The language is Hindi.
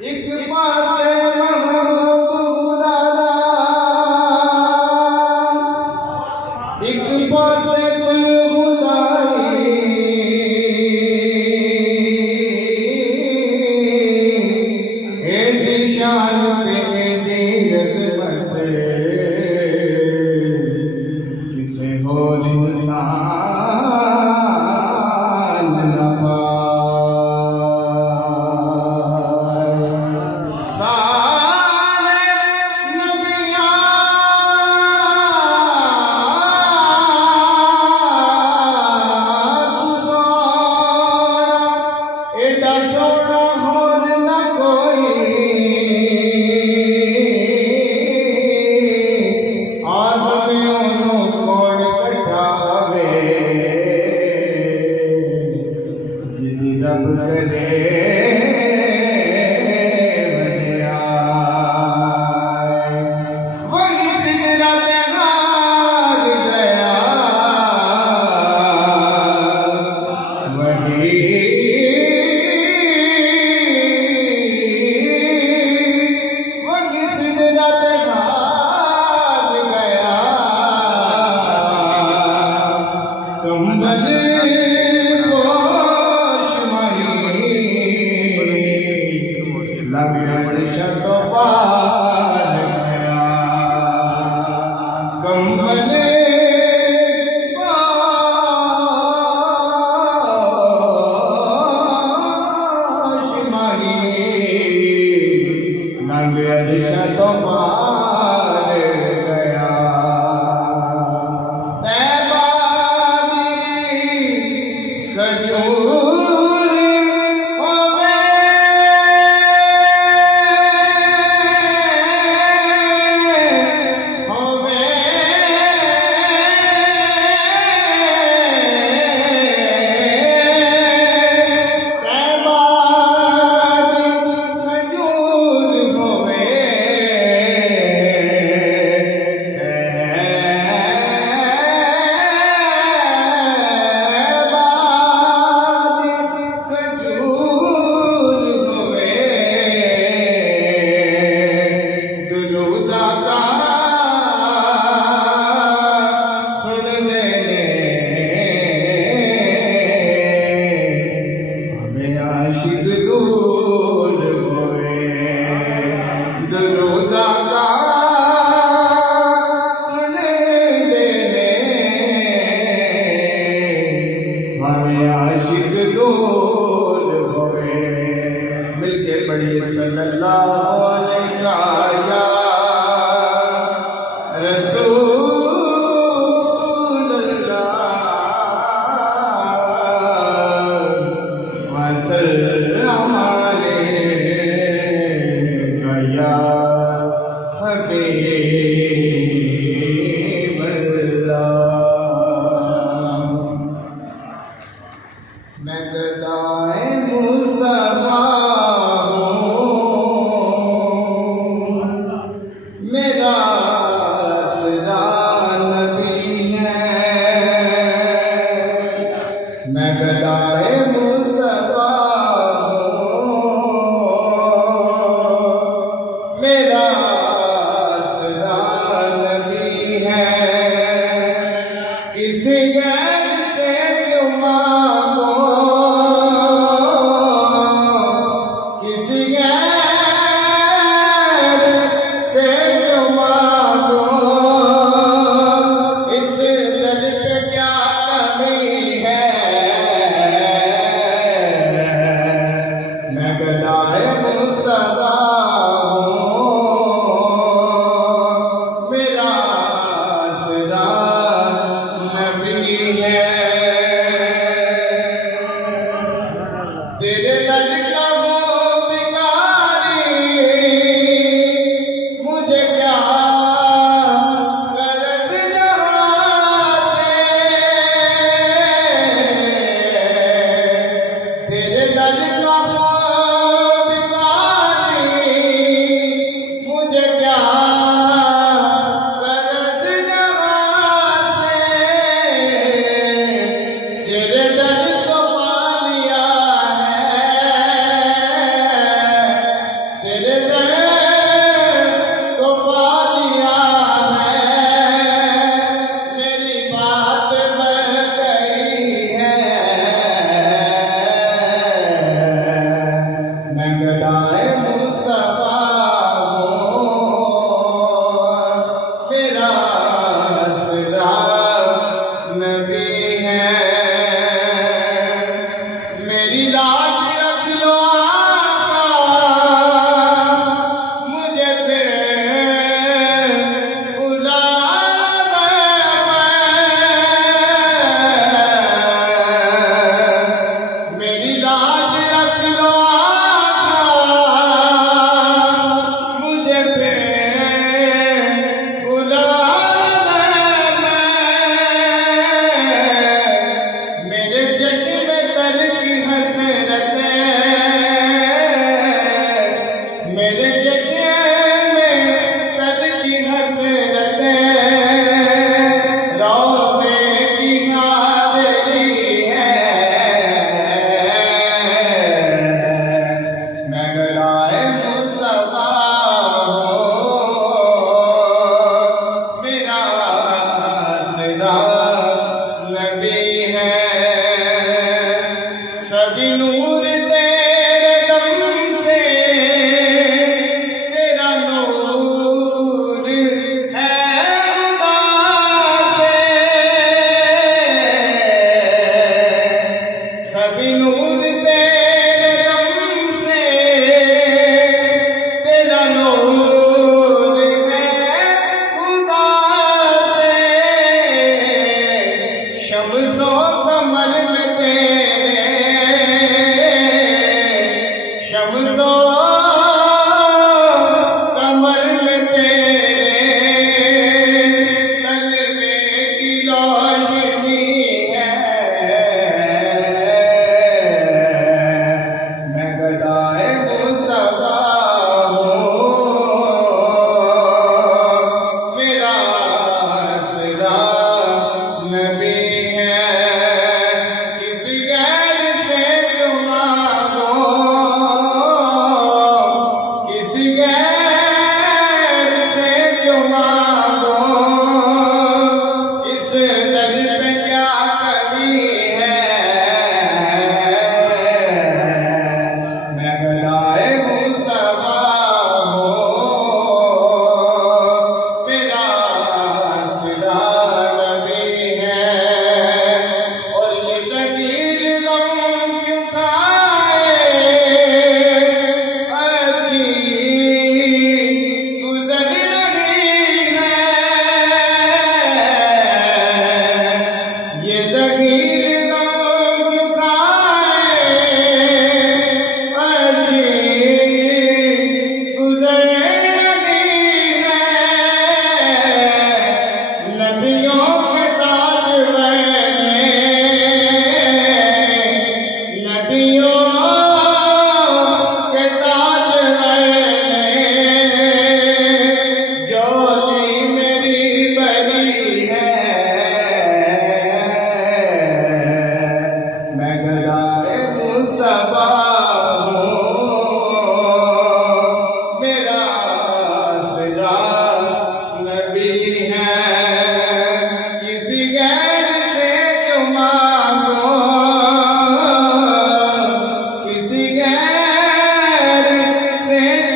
एक पासे महबूब दादा, एक पासे खुदाई, एडी शान पे एडी अज़मत किसे और इंसान न पाए। सारे नबियाँ गुज़ारा, एडा सोना और न कोई, आज़मियों कौन कठावे, जिदी रब करे वही सिदरत हार गया, वही सिदरत हार गया। कंबल पोश मही लंगर शतो पार गया। कंबल पोश मही लंगर शतो पार गया। खजूर होवे होवे खजूर होवे आशिक दूर होए। दरूदा का सुन देने हमें आशिक दूर होए। मिलके पढ़िए सल्लल्लाहु अलैहि या रसूल अल्लाह वसल्लम अलैका या हबीब अल्लाह। मैं गदाए मुस्तफा हूँ, मेरा सजा नबी है। मैं गदाए मुस्तफा मेरा सदा नबी है। किसी गैर से क्यों मांगो, किसी गैर से क्यों मांगो, इस दर पे क्या कमी है। मैं गदाए मुस्तफा मेरा सदा नबी है। तेरे दर का वो भिखारी, मुझे क्या गरज जहाँ से। तेरे दर का वो भिखारी, मुझे क्या गरज जहाँ से। तेरे दर को पा लिया है, में